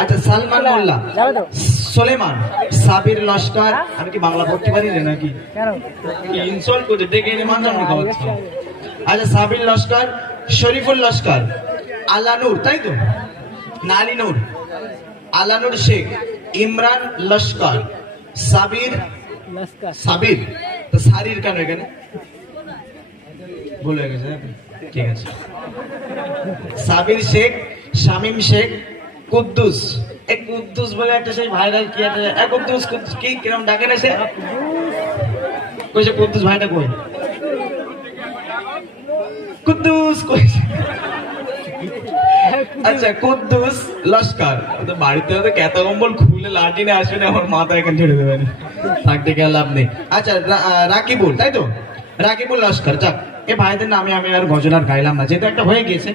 আচ্ছা সালমান মোল্লা, সোলেমান, সাবির লস্কর। আমি কি বাংলা পড়তে পারি না নাকি? ইনসল্ট করছে, ডেকে এনে মানলাম না খাওয়াচ্ছে। আচ্ছা সাবির লস্কর, শরীফুল লস্কর, আলানুর, তাই তো না আলিনুর, আলানুর শেখ, ইমরান লস্কর, সাবির, সাবির তো সারির কেন এখানে ভুল হয়ে গেছে, ঠিক আছে। সাবির শেখ, শামিম শেখ, কুদ্দুস। এক কুদ্দুস বলে একটা সেই ভাইরাল কি একটা কুদ্দুস, কুদ্দুস কি কিরম ডাকে না সে, কইছে কুদ্দুস ভাইটা কই, কুদ্দুস কইছে। আচ্ছা কুদ্দুস লস্কর, তো বাড়িতে হয়তো কেতা কম্বল খুলে লাঠি নিয়ে আসবে না, আমার মাথা এখানে ছেড়ে দেবেন, থাকতে গেলে লাভ নেই। আচ্ছা রাকিবুল, তাই তো রাকিবুল লস্কর। যাক এ ভাইদের নামে আমি আর গজল আর গাইলাম না, যেহেতু একটা হয়ে গিয়েছে।